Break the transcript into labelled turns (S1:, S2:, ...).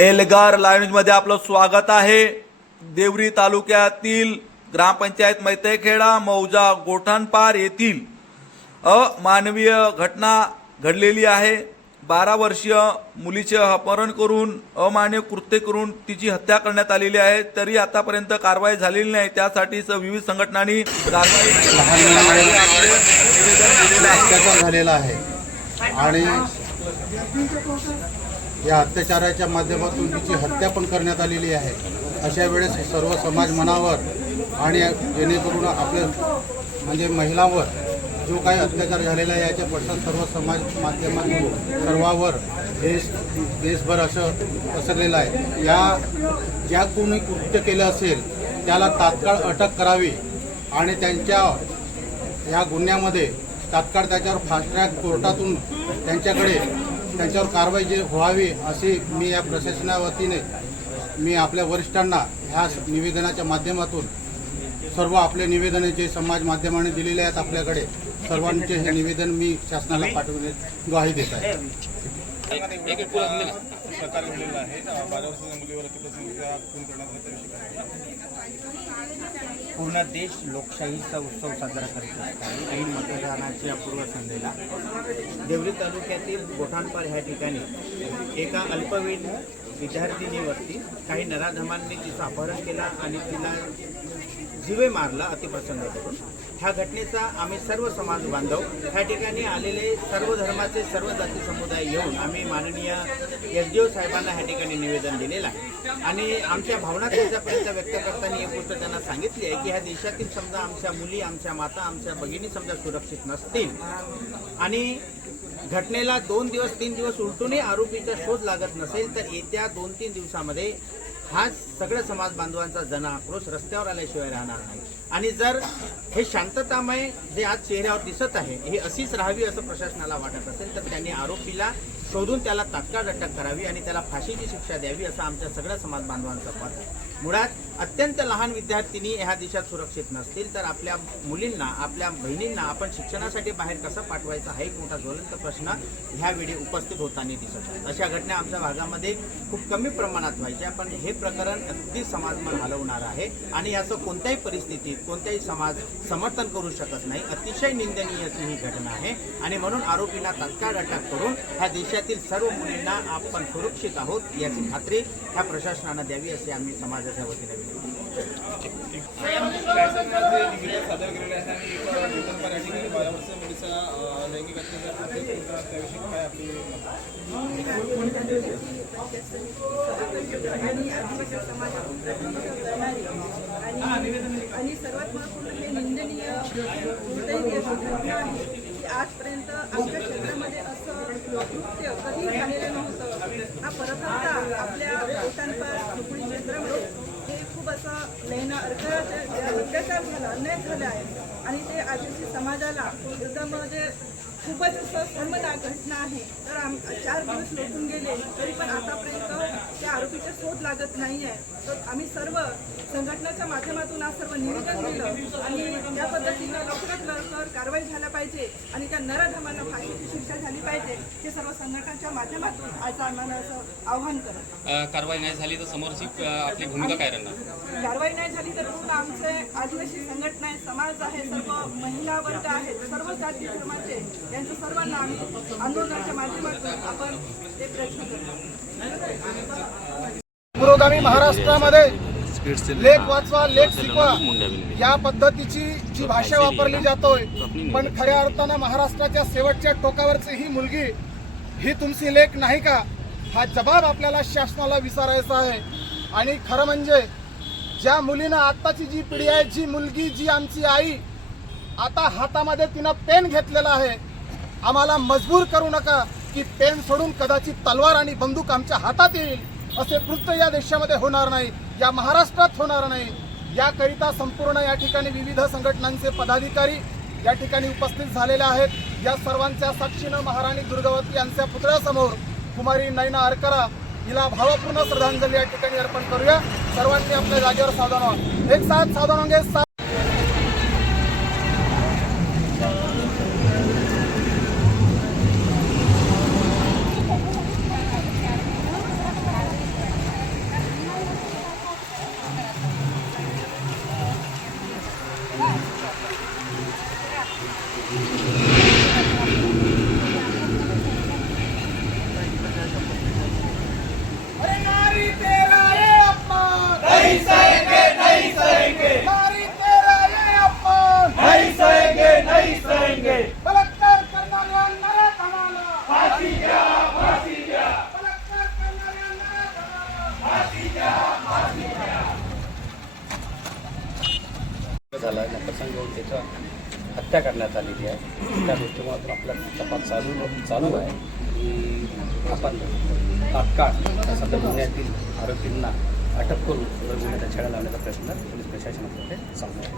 S1: एल्गारमध्ये आपलं स्वागत आहे. देवरी तालुक्यातील ग्रामपंचायत मैतेखेडा मौजा गोठाणपार येथील अमानवीय घटना घडलेली आहे. बारा वर्षीय मुलीचे अपहरण करून अमान्य कृत्य करून तिची हत्या करण्यात आलेली आहे. तरी आतापर्यंत कारवाई झालेली नाही. त्यासाठी विविध संघटनांनी कारवाई
S2: झालेला आहे. आणि या अत्याचाराच्या माध्यमातून तिची हत्या पण करण्यात आलेली आहे. अशा वेळेस सर्व समाज मनावर आणि जेणेकरून आपल्या म्हणजे महिलांवर जो काही अत्याचार झालेला आहे याच्या पडसाद सर्व समाज माध्यमातून सर्वावर देश देशभर असं पसरलेलं आहे. या ज्या कोणी कृत्य केलं असेल त्याला तात्काळ अटक करावी आणि त्यांच्या या गुन्ह्यामध्ये तात्काळ त्याच्यावर फास्ट ट्रॅक कोर्टातून त्यांच्याकडे त्यांच्यावर कारवाई जे व्हावी अशी मी या प्रशासनावतीने मी आपल्या वरिष्ठांना ह्या निवेदनाच्या माध्यमातून सर्व आपले निवेदने जे समाज माध्यमाने दिलेले आहेत आपल्याकडे सर्वांचे हे निवेदन मी शासनाला पाठवले ग्वाही देत आहे.
S3: सरकार घडलेला आहे. बारा वर्षाच्या मुलीवर किती खून करण्यात
S4: पूर्ण देश लोकशाहीचा उत्सव साजरा करीत असताना काही मतदानाच्या पूर्वसंध्येला देवरी तालुक्यातील गोठाणपाल ह्या ठिकाणी एका अल्पवयीन विद्यार्थिनीवरती काही नराधमांनी तिचं अपहरण केला आणि तिला जीवे मारला अतिप्रसंग करून. ह्या घटनेचा आम्ही सर्व समाज बांधव ह्या ठिकाणी आलेले सर्व धर्माचे सर्व जाती समुदाय येऊन आम्ही माननीय एस डी ओ साहेबांना ह्या ठिकाणी निवेदन दिलेलं आहे. आणि आमच्या भावना त्यांच्यापर्यंत व्यक्त करताना एक गोष्ट त्यांना सांगितली आहे की ह्या देशातील समजा आमच्या मुली आमच्या माता आमच्या भगिनी समजा सुरक्षित नसतील आणि घटनेला दोन दिवस तीन दिवस उलटूनही आरोपीचा शोध लागत नसेल तर येत्या दोन तीन दिवसामध्ये हा सगळ्या समाज बांधवांचा जनआक्रोश रस्त्यावर आल्याशिवाय राहणार नाही. आणि जर हे शांततामय जे आज चेहऱ्यावर दिसत आहे हे अशीच राहावी असं प्रशासनाला वाटत असेल तर त्यांनी आरोपीला शोधून त्याला तात्काळ अटक करावी आणि त्याला फाशीची शिक्षा द्यावी असं आमच्या सगळ्या समाज बांधवांचं मत आहे. मुळात अत्यंत लहान विद्यार्थिनी ह्या देशात सुरक्षित नसतील तर आपल्या मुलींना आपल्या बहिणींना आपण शिक्षणासाठी बाहेर कसं पाठवायचा हा एक मोठा ज्वलंत प्रश्न ह्यावेळी उपस्थित होताना दिसत आहे. अशा घटना आमच्या भागामध्ये खूप कमी प्रमाणात व्हायच्या पण हे प्रकरण अगदी समाजमन हलवणार आहे आणि याचं कोणत्याही परिस्थितीत कोणत्याही समाज समर्थन करू शकत नाही. अतिशय निंदनीय अशी ही घटना आहे आणि म्हणून आरोपींना तात्काळ अटक करून ह्या राज्यातील सर्व मुलींना आपण सुरक्षित आहोत याची खात्री ह्या प्रशासनानं द्यावी असे आम्ही समाजाच्या वतीने
S3: आणि लैंगिक
S5: सर्वात महत्त्वपूर्ण हे निंदनीय दुर्दैवी अशी घटना आहे की आजपर्यंत आमच्या क्षेत्रामध्ये असं कृत्य कधी झालेलं नव्हतं हा प्रथमतः आपल्या पोटांपार झोपडी क्षेत्रामध्ये हे खूप असं लैंग अर्थ अत्याचार झाला अन्याय झाला आहे आणि ते आदिवासी समाजाला एकदम म्हणजे खूपच असं शर्मनाक घटना आहे. तर आम चार दिवस लोटून गेले तरी पण आतापर्यंत त्या आरोपीचा शोध लागत नाही आहे तर आम्ही सर्व संघटनेच्या माध्यमातून आज सर्व निवेदन दिलं आणि त्या पद्धतीनं लवकरात लवकर कारवाई झाल्या पाहिजे आणि त्या नराधमांना फाशीची शिक्षा झाली पाहिजे. हे सर्व संघटनाच्या माध्यमातून आज आम्हाला असं आव्हान करत
S6: कारवाई नाही झाली तर समोरची आपली भूमिका काय राहणार?
S5: कारवाई नाही झाली तर पूर्ण आमचे आदिवासी संघटना आहे समाज आहे सर्व महिला वर्ग आहेत सर्व जाती धर्माचे. यांचं सर्वांना आम्ही आंदोलनाच्या माध्यमातून आपण ते प्रयत्न करतो.
S7: पुरोगामी महाराष्ट्रामध्ये लेख वाचवा लेख शिकवा या पद्धतीची जी भाषा वापरली जातोय पण खऱ्या अर्थानं महाराष्ट्राच्या शेवटच्या टोकावरची ही मुलगी ही तुमची लेख नाही का? हा जबाब आपल्याला शासनाला विचारायचा आहे. आणि खरं म्हणजे ज्या मुलीनं आत्ताची जी पिढी आहे जी मुलगी जी आमची आई आता हातामध्ये तिनं पेन घेतलेला आहे आम्हाला मजबूर करू नका की पेन सोडून कदाचित तलवार आणि बंदूक आमच्या हातात येईल असे कृत्य या देशामध्ये होणार नाही या महाराष्ट्रात होणार नाही. याकरिता संपूर्ण या ठिकाणी विविध संघटनांचे पदाधिकारी या ठिकाणी उपस्थित झालेले आहेत. या सर्वांच्या साक्षीनं महाराणी दुर्गावती यांच्या पुतळ्यासमोर कुमारी नैना आरकरा हिला भावपूर्ण श्रद्धांजली या ठिकाणी अर्पण करूया. सर्वांनी आपल्या जागेवर सावधान व्हा. एक साथ सावधान होंगे. साथ
S8: प्रसंग घेऊन त्याच्या हत्या करण्यात आलेली आहे. त्या दृष्टिकोनातून आपला तपास चालू चालू आहे. आपण तात्काळ सध्या सदर गुन्ह्यातील आरोपींना अटक करून सदर गुन्ह्याच्या छेडा लावण्याचा प्रयत्न पोलीस प्रशासनाकडे चालू आहे.